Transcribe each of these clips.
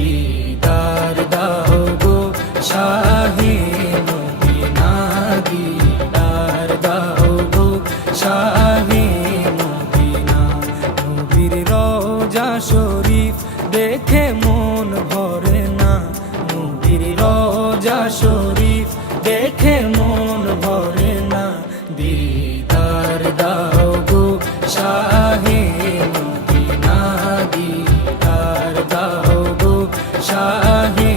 দিদার দাও গো শাহে মদিনা, দিদার দাও গো শাহে মদিনা। নবীর রওজা শরীফ দেখে মন ভরে না, নবীর রওজা শরীফ দেখে মন ভরে না। দিদার দাও গো শাহে মদিনা, দিদার দাও গো শাহে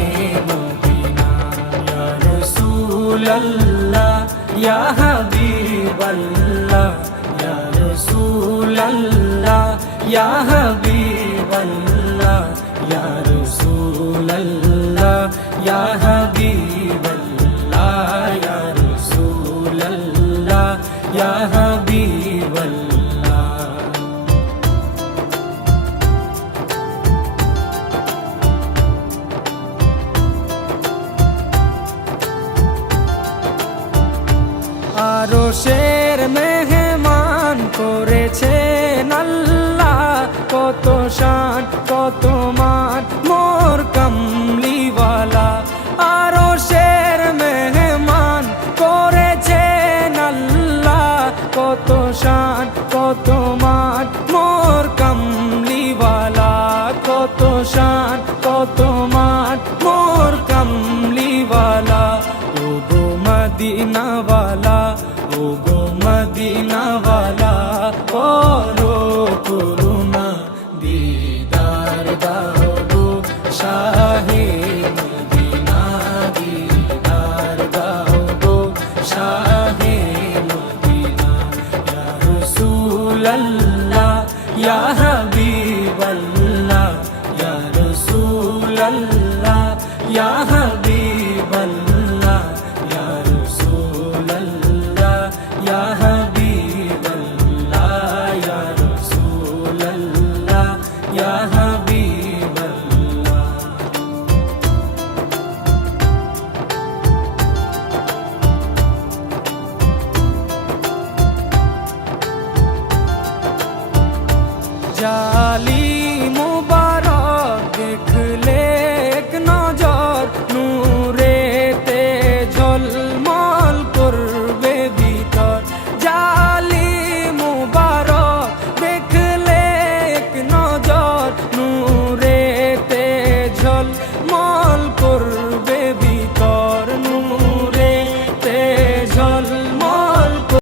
মদিনা। ইয়া রাসূলাল্লাহ ইয়া হাবিবাল্লাহ, ইয়া রাসূলাল্লাহ ইয়া হাবিবাল্লাহ, ইয়া রাসূলাল্লাহ ইয়া হাবিবাল্লাহ, ইয়া রাসূলাল্লাহ ইয়া হাবিবাল্লাহ। আরশের মেহমান করেছেন আল্লাহ, কত শান কত মান মোর কামলিওয়ালা। আরশের মেহমান করেছেন আল্লাহ, কত শান কত মান মোর কামলিওয়ালা, কত শান কত মান মোর কামলিওয়ালা। ও গো মদিনাওয়ালা, ও গো মদিনাওয়ালা, করো করুণা, দিদার দাও গো শাহে মদিনা, দিদার দাও গো শাহে মদিনা। ইয়া রাসূলাল্লাহ ইয়া হাবিবাল্লাহ, ইয়া রাসূলাল্লাহ ইয়া